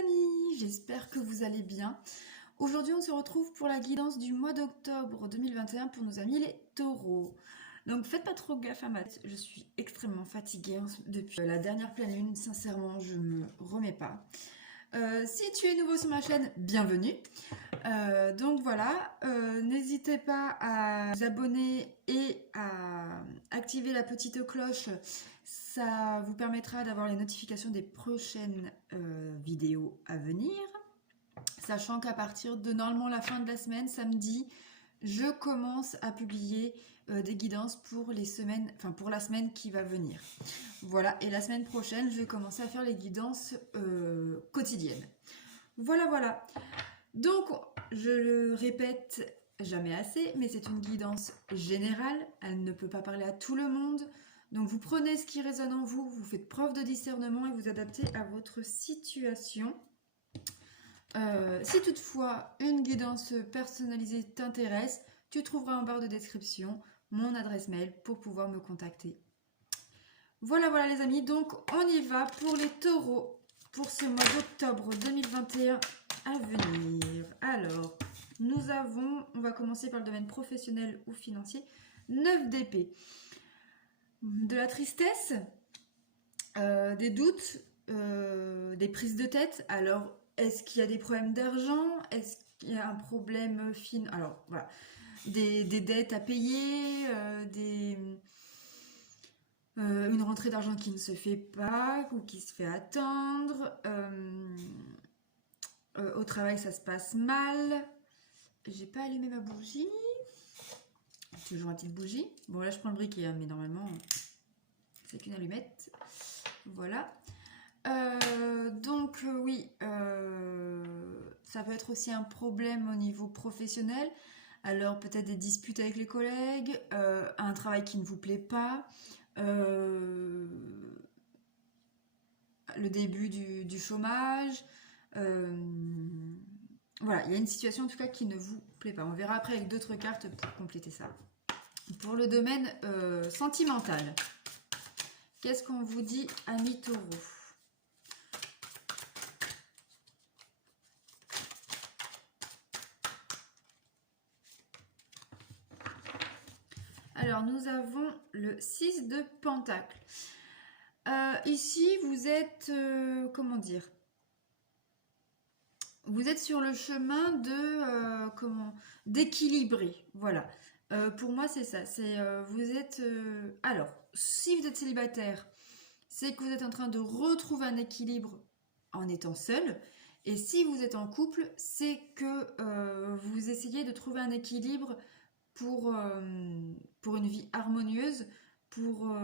amis, j'espère que vous allez bien. Aujourd'hui on se retrouve pour la guidance du mois d'octobre 2021 pour nos amis les taureaux. Donc faites pas trop gaffe à ma tête, je suis extrêmement fatiguée depuis la dernière pleine lune, sincèrement je me remets pas. Si tu es nouveau sur ma chaîne, bienvenue. Donc voilà, n'hésitez pas à vous abonner et à activer la petite cloche. Ça vous permettra d'avoir les notifications des prochaines vidéos à venir. Sachant qu'à partir de normalement la fin de la semaine, samedi, je commence à publier des guidances pour les semaines, enfin pour la semaine qui va venir. Voilà, et la semaine prochaine, je vais commencer à faire les guidances quotidiennes. Voilà. Donc, je le répète jamais assez, mais c'est une guidance générale. Elle ne peut pas parler à tout le monde. Donc, vous prenez ce qui résonne en vous, vous faites preuve de discernement et vous adaptez à votre situation. Si toutefois une guidance personnalisée t'intéresse, tu trouveras en barre de description mon adresse mail pour pouvoir me contacter. Voilà les amis, donc on y va pour les taureaux pour ce mois d'octobre 2021 à venir. Alors, on va commencer par le domaine professionnel ou financier, 9 d'épée. De la tristesse, des doutes, des prises de tête. Alors, est-ce qu'il y a des problèmes d'argent? Est-ce qu'il y a un problème Alors, voilà. Des dettes à payer, une rentrée d'argent qui ne se fait pas ou qui se fait attendre. Au travail, ça se passe mal. J'ai pas allumé ma bougie. Toujours ma petite bougie. Bon, là, je prends le briquet, hein, mais normalement, c'est qu'une allumette. Voilà. Oui, ça peut être aussi un problème au niveau professionnel. Alors, peut-être des disputes avec les collègues, un travail qui ne vous plaît pas, le début du chômage. Voilà, il y a une situation en tout cas qui ne vous plaît pas. On verra après avec d'autres cartes pour compléter ça. Pour le domaine sentimental, qu'est-ce qu'on vous dit, amis taureaux? Alors, nous avons le 6 de Pentacle. Ici, vous êtes, comment dire? Vous êtes sur le chemin de, d'équilibrer. Voilà. Pour moi, c'est ça. Vous êtes... alors, si vous êtes célibataire, c'est que vous êtes en train de retrouver un équilibre en étant seul. Et si vous êtes en couple, c'est que vous essayez de trouver un équilibre pour une vie harmonieuse, pour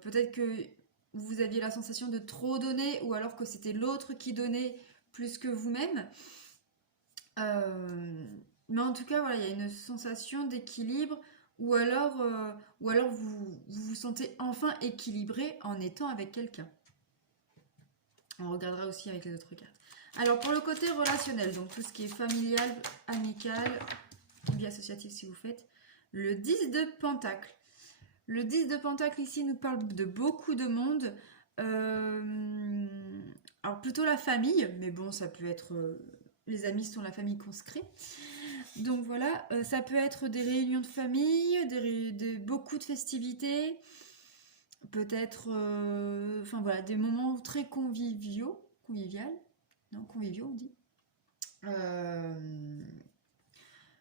peut-être que vous aviez la sensation de trop donner ou alors que c'était l'autre qui donnait plus que vous-même. Mais en tout cas, voilà, il y a une sensation d'équilibre ou alors vous vous sentez enfin équilibré en étant avec quelqu'un. On regardera aussi avec les autres cartes. Alors, pour le côté relationnel, donc tout ce qui est familial, amical, vie associative si vous faites, le 10 de Pentacle. Le 10 de Pentacle ici nous parle de beaucoup de monde. Alors plutôt la famille, mais bon, ça peut être... les amis sont la famille qu'on se crée. Donc voilà, ça peut être des réunions de famille, beaucoup de festivités, peut-être, enfin voilà, des moments très conviviaux on dit.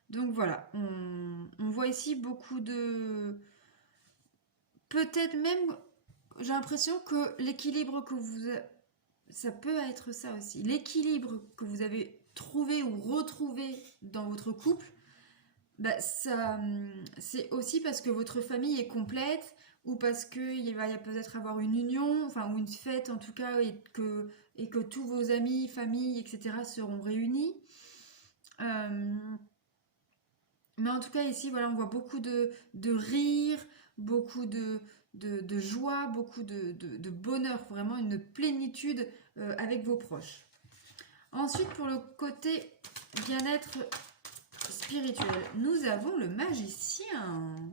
Donc voilà, on voit ici beaucoup de... Peut-être même, j'ai l'impression que l'équilibre que vous... Ça peut être ça aussi. L'équilibre que vous avez trouvé ou retrouvé dans votre couple, bah c'est aussi parce que votre famille est complète ou parce qu'il va peut-être avoir une union, enfin, ou une fête en tout cas, et que tous vos amis, familles, etc. seront réunis. Mais en tout cas, ici, voilà, on voit beaucoup de rire, beaucoup de joie, beaucoup de bonheur, vraiment une plénitude avec vos proches. Ensuite, pour le côté bien-être spirituel, nous avons le magicien.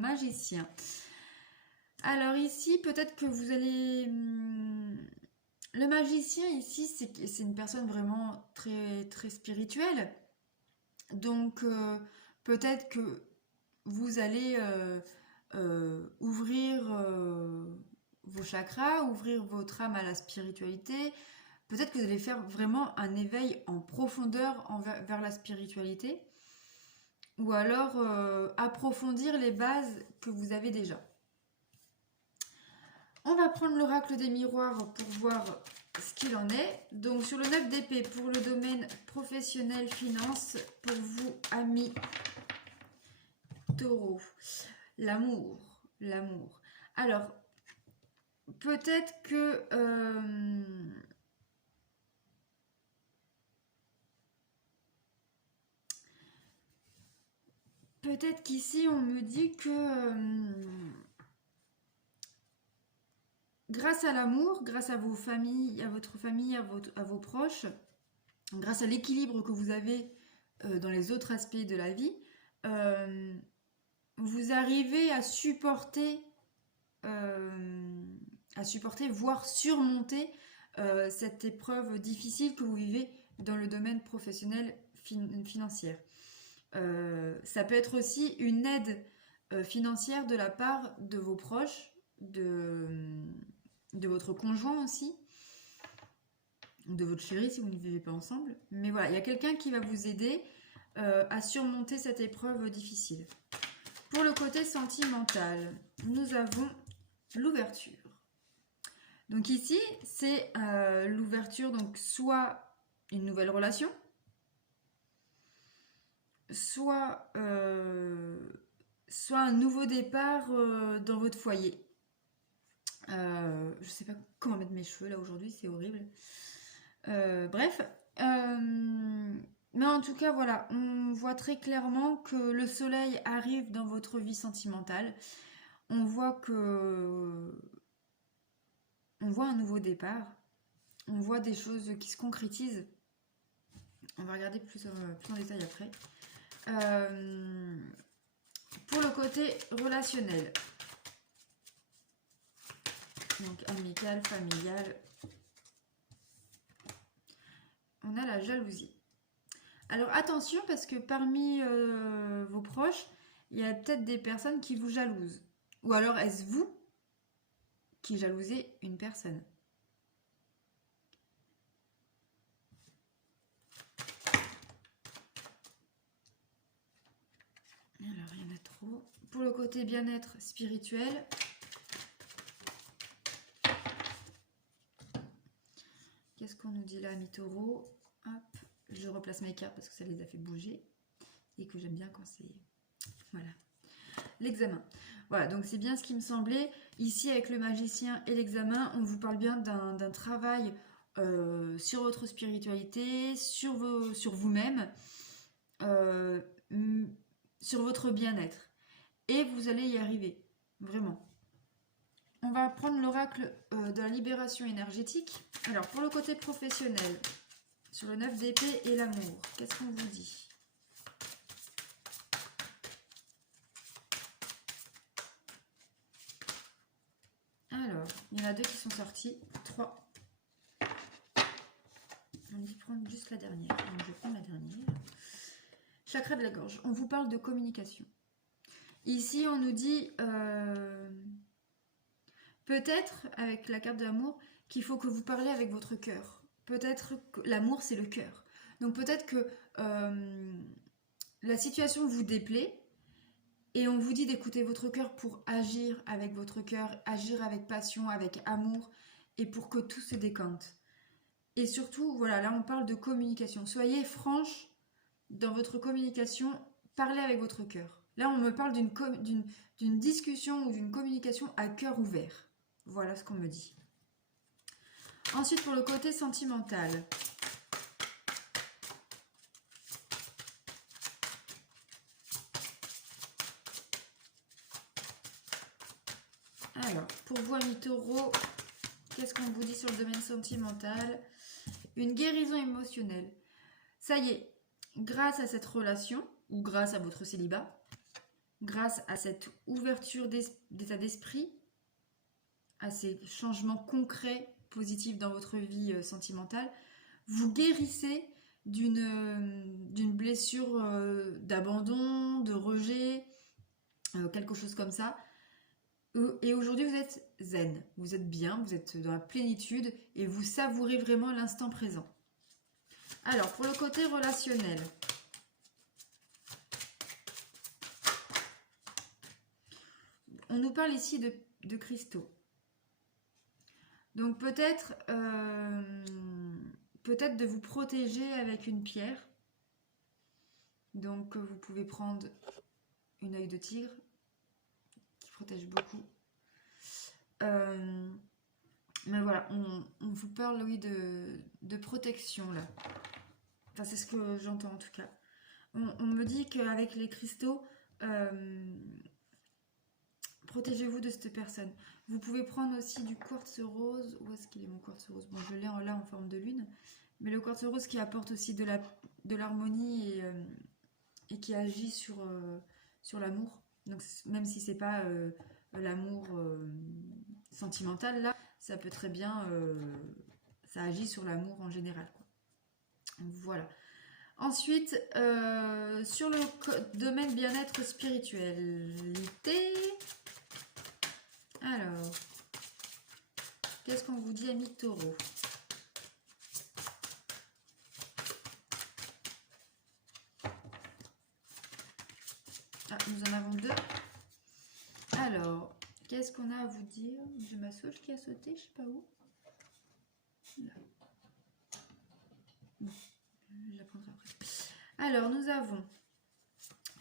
Magicien. Alors ici, peut-être que vous allez Le magicien ici, c'est une personne vraiment très, très spirituelle. Donc, peut-être que vous allez ouvrir vos chakras, ouvrir votre âme à la spiritualité. Peut-être que vous allez faire vraiment un éveil en profondeur vers la spiritualité. Ou alors approfondir les bases que vous avez déjà. On va prendre l'oracle des miroirs pour voir ce qu'il en est. Donc sur le 9 d'épée pour le domaine professionnel, finance, pour vous, amis taureaux. L'amour, l'amour. Alors, peut-être que... peut-être qu'ici, on me dit que... grâce à l'amour, grâce à vos familles, à votre famille, à vos proches, grâce à l'équilibre que vous avez dans les autres aspects de la vie, vous arrivez à supporter, voire surmonter cette épreuve difficile que vous vivez dans le domaine professionnel financier. Ça peut être aussi une aide financière de la part de vos proches, de votre conjoint aussi, de votre chéri si vous ne vivez pas ensemble. Mais voilà, il y a quelqu'un qui va vous aider à surmonter cette épreuve difficile. Pour le côté sentimental, nous avons l'ouverture. Donc ici, c'est l'ouverture, donc soit une nouvelle relation, soit un nouveau départ dans votre foyer. Je sais pas comment mettre mes cheveux là aujourd'hui, c'est horrible. Bref, mais en tout cas voilà, on voit très clairement que le soleil arrive dans votre vie sentimentale. On voit un nouveau départ. On voit des choses qui se concrétisent. On va regarder plus en détail après. Pour le côté relationnel, donc amical, familial, on a la jalousie. Alors attention parce que parmi vos proches, il y a peut-être des personnes qui vous jalousent. Ou alors est-ce vous qui jalousez une personne? Alors il y en a trop. Pour le côté bien-être spirituel, qu'est-ce qu'on nous dit là, mi-taureau? Hop, je replace mes cartes parce que ça les a fait bouger et que j'aime bien quand c'est... Voilà. L'examen. Voilà, donc c'est bien ce qui me semblait. Ici, avec le magicien et l'examen, on vous parle bien d'un travail sur votre spiritualité, sur vous-même, sur votre bien-être. Et vous allez y arriver, vraiment. On va prendre l'oracle de la libération énergétique. Alors, pour le côté professionnel, sur le 9 d'épée et l'amour, qu'est-ce qu'on vous dit ? Alors, il y en a 2 qui sont sortis, 3. On dit prendre juste la dernière. Donc, je prends la dernière. Chakra de la gorge. On vous parle de communication. Ici, on nous dit peut-être, avec la carte de l'amour, qu'il faut que vous parlez avec votre cœur. Peut-être que l'amour, c'est le cœur. Donc peut-être que la situation vous déplaît et on vous dit d'écouter votre cœur pour agir avec votre cœur, agir avec passion, avec amour et pour que tout se décante. Et surtout, voilà, là on parle de communication. Soyez franche dans votre communication, parlez avec votre cœur. Là on me parle d'une discussion ou d'une communication à cœur ouvert. Voilà ce qu'on me dit. Ensuite, pour le côté sentimental. Alors, pour vous, amis taureaux, qu'est-ce qu'on vous dit sur le domaine sentimental? Une guérison émotionnelle. Ça y est, grâce à cette relation, ou grâce à votre célibat, grâce à cette ouverture d'état d'esprit, à ces changements concrets positif dans votre vie sentimentale. Vous guérissez d'une blessure d'abandon, de rejet, quelque chose comme ça. Et aujourd'hui, vous êtes zen, vous êtes bien, vous êtes dans la plénitude et vous savourez vraiment l'instant présent. Alors, pour le côté relationnel, on nous parle ici de cristaux. Donc peut-être de vous protéger avec une pierre. Donc vous pouvez prendre une œil de tigre qui protège beaucoup. Mais voilà, on vous parle, oui, de protection là. Enfin, c'est ce que j'entends en tout cas. On me dit qu'avec les cristaux, protégez-vous de cette personne. Vous pouvez prendre aussi du quartz rose. Où est-ce qu'il est mon quartz rose? Bon, je l'ai là en forme de lune. Mais le quartz rose qui apporte aussi de l'harmonie et qui agit sur l'amour. Donc même si c'est pas l'amour sentimental là, ça peut très bien, ça agit sur l'amour en général, quoi. Voilà. Ensuite, sur le domaine bien-être spiritualité, alors, qu'est-ce qu'on vous dit, amis taureaux? Ah, nous en avons deux. Alors, qu'est-ce qu'on a à vous dire? J'ai ma sauge qui a sauté, je sais pas où. Là. Bon, je la prendrai après. Alors, nous avons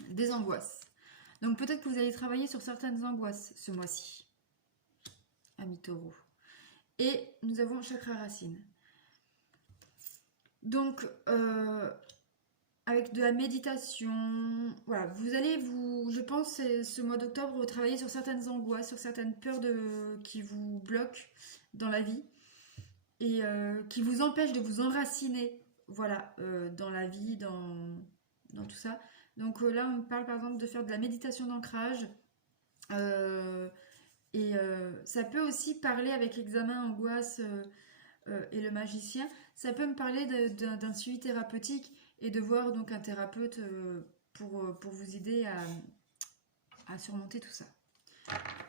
des angoisses. Donc, peut-être que vous allez travailler sur certaines angoisses ce mois-ci, amis taureaux. Et nous avons chakra racine. Donc, avec de la méditation, voilà, vous allez je pense, ce mois d'octobre, travailler sur certaines angoisses, sur certaines peurs qui vous bloquent dans la vie et qui vous empêchent de vous enraciner, voilà, dans la vie, dans tout ça. Donc là, on parle par exemple de faire de la méditation d'ancrage. Ça peut aussi parler avec l'examen angoisse et le magicien. Ça peut me parler d'un suivi thérapeutique et de voir donc un thérapeute pour vous aider à surmonter tout ça.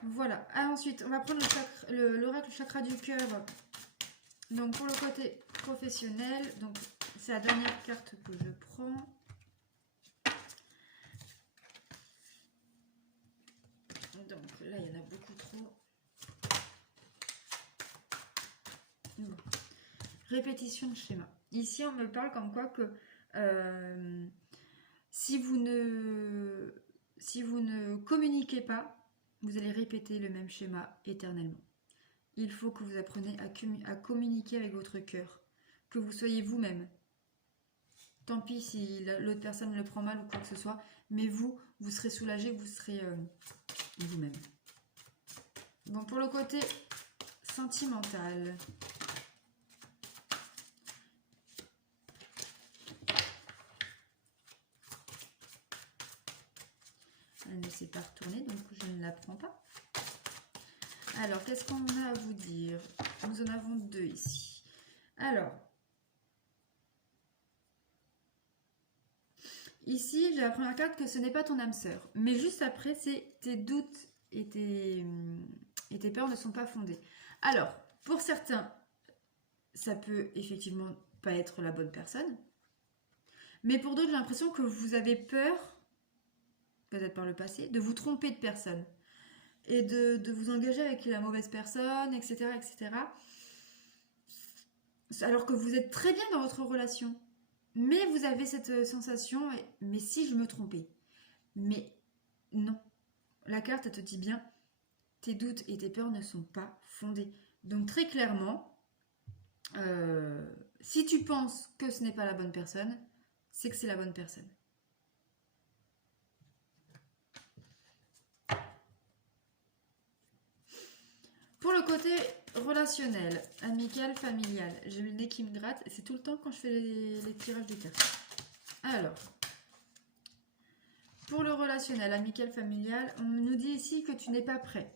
Voilà. Ensuite, on va prendre l'oracle chakra du cœur. Donc pour le côté professionnel, donc c'est la dernière carte que je prends. Donc là, il y en a beaucoup trop. Bon. Répétition de schéma. Ici, on me parle comme quoi que si vous ne communiquez pas, vous allez répéter le même schéma éternellement. Il faut que vous appreniez à communiquer avec votre cœur, que vous soyez vous-même. Tant pis si l'autre personne le prend mal ou quoi que ce soit, mais vous serez soulagé, vous serez vous-même. Bon, pour le côté sentimental, elle ne s'est pas retournée, donc je ne la prends pas. Alors, qu'est-ce qu'on a à vous dire? Nous en avons deux ici. Alors, ici, j'ai la première carte que ce n'est pas ton âme sœur. Mais juste après, c'est tes doutes et tes peurs ne sont pas fondées. Alors, pour certains, ça peut effectivement pas être la bonne personne. Mais pour d'autres, j'ai l'impression que vous avez peur, peut-être par le passé, de vous tromper de personne. Et de vous engager avec la mauvaise personne, etc., etc. Alors que vous êtes très bien dans votre relation. Mais vous avez cette sensation, mais si je me trompais? Mais non. La carte, elle te dit bien, tes doutes et tes peurs ne sont pas fondés. Donc très clairement, si tu penses que ce n'est pas la bonne personne, c'est que c'est la bonne personne. Pour le côté relationnel, amical, familial, j'ai le nez qui me gratte et c'est tout le temps quand je fais les tirages des cartes. Alors, pour le relationnel, amical, familial, on nous dit ici que tu n'es pas prêt.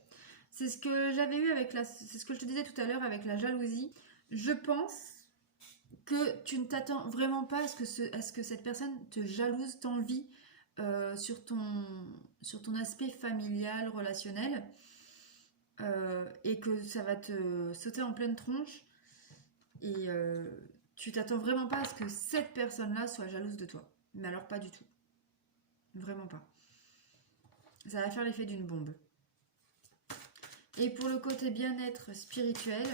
C'est ce que j'avais eu avec c'est ce que je te disais tout à l'heure avec la jalousie. Je pense que tu ne t'attends vraiment pas à ce que cette personne te jalouse, t'envie sur ton aspect familial, relationnel, et que ça va te sauter en pleine tronche. Et tu t'attends vraiment pas à ce que cette personne-là soit jalouse de toi. Mais alors pas du tout. Vraiment pas. Ça va faire l'effet d'une bombe. Et pour le côté bien-être spirituel,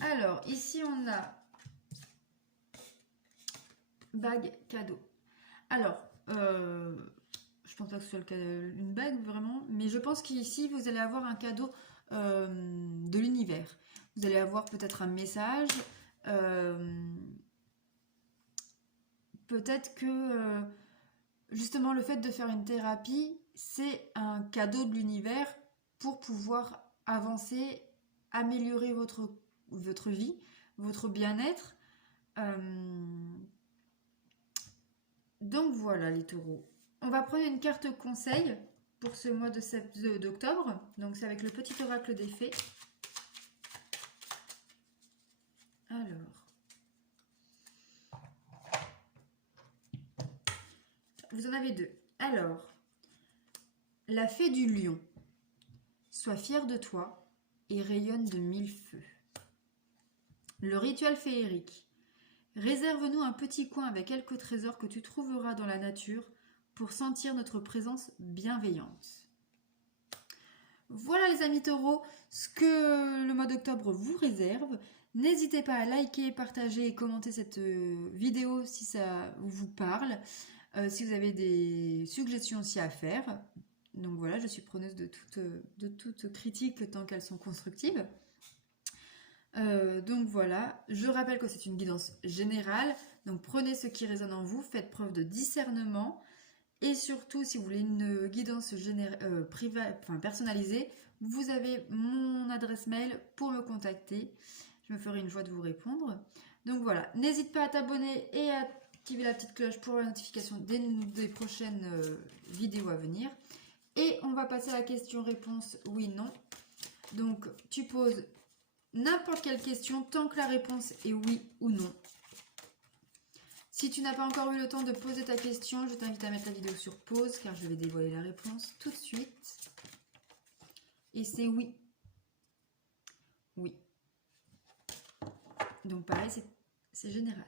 alors ici on a bague cadeau. Alors, je pense pas que ce soit une bague vraiment, mais je pense qu'ici vous allez avoir un cadeau de l'univers. Vous allez avoir peut-être un message, peut-être que justement le fait de faire une thérapie, c'est un cadeau de l'univers pour pouvoir avancer, améliorer votre vie, votre bien-être. Donc voilà les taureaux. On va prendre une carte conseil pour ce mois d'octobre. Donc c'est avec le petit oracle des fées. Alors. Vous en avez deux. Alors. La fée du lion. Sois fière de toi et rayonne de mille feux. Le rituel féerique. Réserve-nous un petit coin avec quelques trésors que tu trouveras dans la nature pour sentir notre présence bienveillante. Voilà les amis taureaux, ce que le mois d'octobre vous réserve. N'hésitez pas à liker, partager et commenter cette vidéo si ça vous parle. Si vous avez des suggestions aussi à faire. Donc voilà, je suis preneuse de toute critique tant qu'elles sont constructives. Donc voilà, je rappelle que c'est une guidance générale, donc prenez ce qui résonne en vous, faites preuve de discernement, et surtout si vous voulez une guidance personnalisée, vous avez mon adresse mail pour me contacter, je me ferai une joie de vous répondre. Donc voilà, n'hésite pas à t'abonner et à activer la petite cloche pour la notification des prochaines vidéos à venir. Et on va passer à la question-réponse oui-non. Donc tu poses n'importe quelle question tant que la réponse est oui ou non. Si tu n'as pas encore eu le temps de poser ta question, je t'invite à mettre la vidéo sur pause car je vais dévoiler la réponse tout de suite. Et c'est oui. Oui. Donc pareil, c'est général.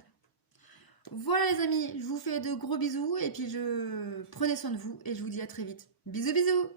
Voilà les amis, je vous fais de gros bisous et puis prenez soin de vous et je vous dis à très vite. Bisous bisous!